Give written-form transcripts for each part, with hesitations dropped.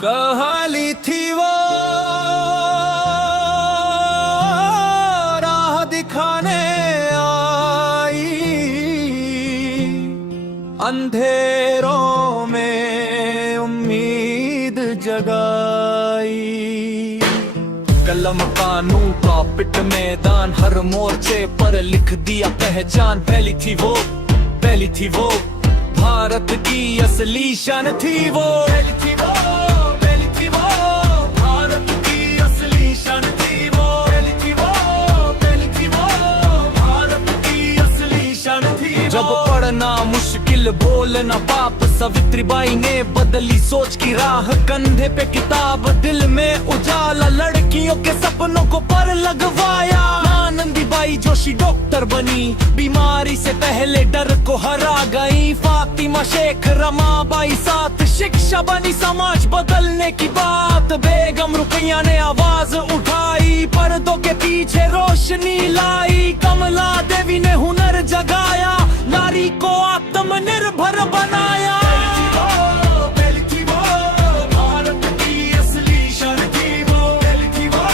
कहाली थी वो राह दिखाने आई, अंधेरों में उम्मीद जगाई। कलम कानून का पिट मैदान, हर मोर्चे पर लिख दिया पहचान। पहली थी वो भारत की असली शान थी वो। पहली थी वो भारत की असली शान थी वो। पहली थी वो भारत की असली शान थी वो। जब पढ़ना मुश्किल बोलना पाप, सावित्रीबाई ने बदली सोच की राह। कंधे पे किताब दिल में उजाला, लड़कियों के सपनों को पर लगवाया। आनंदीबाई जोशी डॉक्टर बनी, बीमारी से पहले डर को हरा गई। फातिमा शेख रमाबाई साथ, शिक्षा बनी समाज बदलने की बात। बेगम रुकैया ने आवाज उठाई, पर्दों के पीछे रोशनी लाई। कमला देवी ने हुनर जगाया, नारी को आत्मनिर्भर बनाया। पहली थी वो भारत की असली शान थी वो। पहली थी वो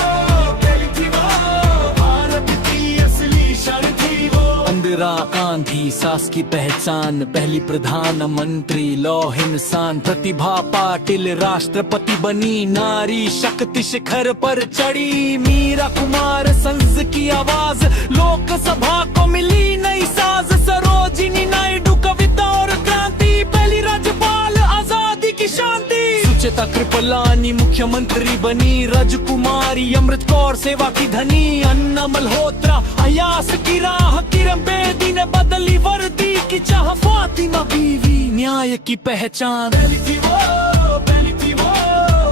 भारत की असली शान थी वो। इंदिरा गांधी सास की पहचान, पहली प्रधानमंत्री लौह इंसान। प्रतिभा पाटिल राष्ट्रपति बनी, नारी शक्ति शिखर पर चढ़ी। मीरा कुमार संस की आवाज, लोकसभा को मिली नई साज। सरोजिनी नायडू कविता और क्रांति, पहली राज्यपाल आजादी की शांति। सुचेता कृपलानी मुख्यमंत्री बनी, राजकुमारी अमृत कौर सेवा की धनी। अन्ना मल्होत्रा अयास की राह, किरण बेदी ने बदली वर्दी की चाह। फातिमा बीवी न्याय की पहचान। पहली थी वो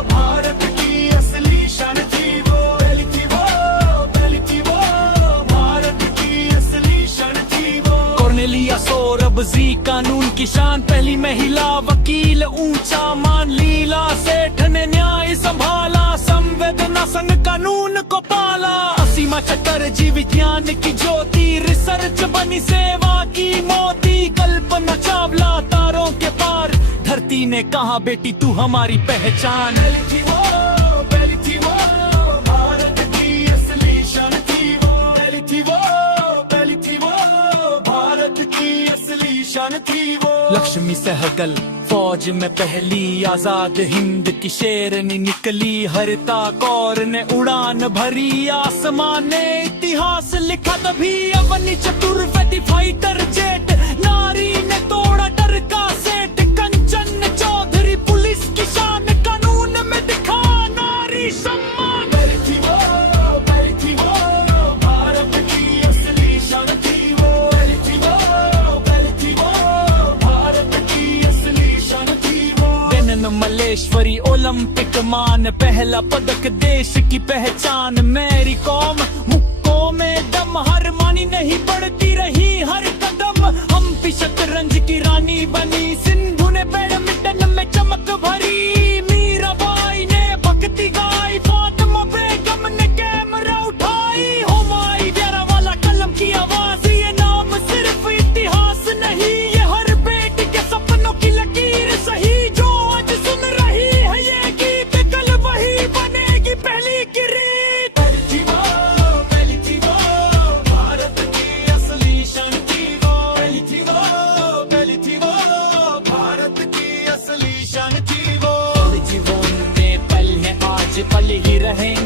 भारत की असली शान थी वो। पहली थी वो भारत की असली शान थी वो। कॉर्नेलिया सोरबजी कानून की शान, पहली महिला वकील ऊंचा मान। लीला सेठ ने न्याय संभाला, संवेदना संग कानून को पाला। असीमा चटर्जी विज्ञान की ज्योति, रिसर्च बनी सेवा की मोती। कल्पना चावला तारों के पार, धरती ने कहा बेटी तू हमारी पहचान। पहली थी वो भारत की असली शान थी वो। पहली थी वो भारत की असली शान थी वो। लक्ष्मी सहगल फौज में पहली, आजाद हिंद की शेरनी निकली। हरिता कौर ने उड़ान भरी, आसमान ने इतिहास लिखा तभी। अवनी चतुर्वेदी फाइटर जेट, नारी ने तोड़ा डर का सेठ। कंचन चौधरी पुलिस की शान, कानून में दिखा नारी सम्मान। पहली थी वो भारत की असली शान थी वो। पहली थी वो भारत की असली शान थी वो। बेनन मलेश्वरी ओलंपिक मान, पहला पदक देश की पहचान। मैरी कॉम मुक्कों में दम, हर मानी नहीं बढ़ती रही हर कदम। हम्पी शतरंज की रानी बनी, सिंधु ने बैडमिंटन में चमक भरी। मीराबाई ने भक्ति गाई, फातिमा बेगम ने कैमरा उठाई। हुमायूं प्यारा वाला कलम की आवाज, ये नाम सिर्फ इतिहास नहीं, ये हर बेटी के सपनों की लकीर सही। जो आज सुन रही है ये गीत, कल वही बनेगी पहली की रीत। पहली थी वो भारत की असली शान थी वो। पहली थी वो भारत की असली शान थी वो। पल में पल है आज, पल ही रहेंगे